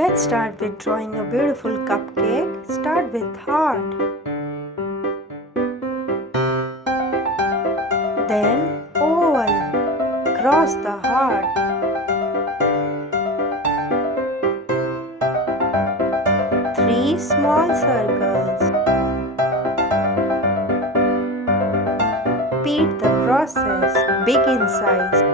Let's start with drawing a beautiful cupcake. Start with heart. Then oval. Cross the heart. Three small circles. Repeat the process. Big in size.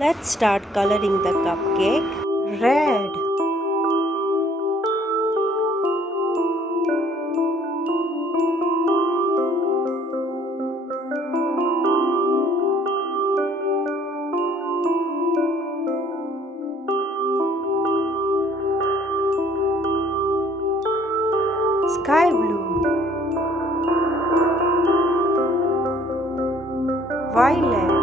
Let's start coloring the cupcake. Red. Sky blue. Violet.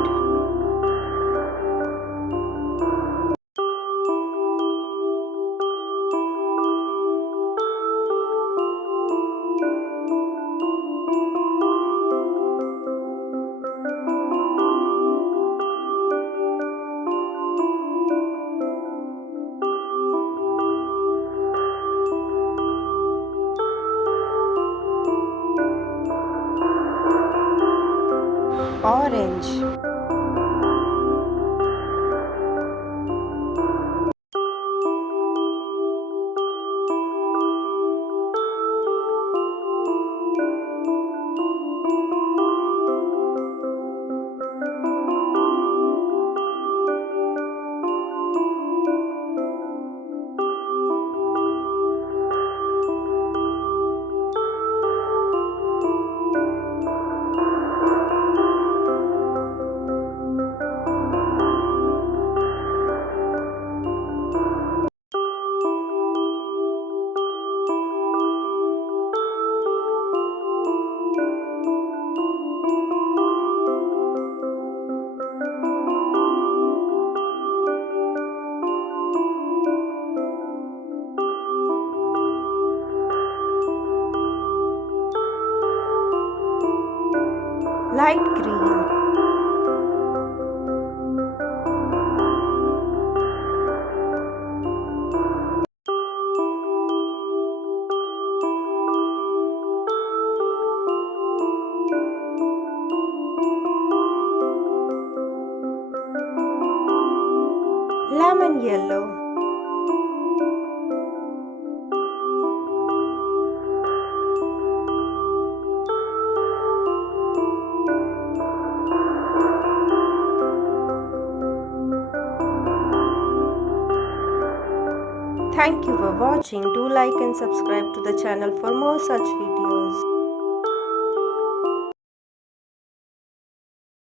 Orange. Light green. Lemon yellow. Thank you for watching. Do like and subscribe to the channel for more such videos.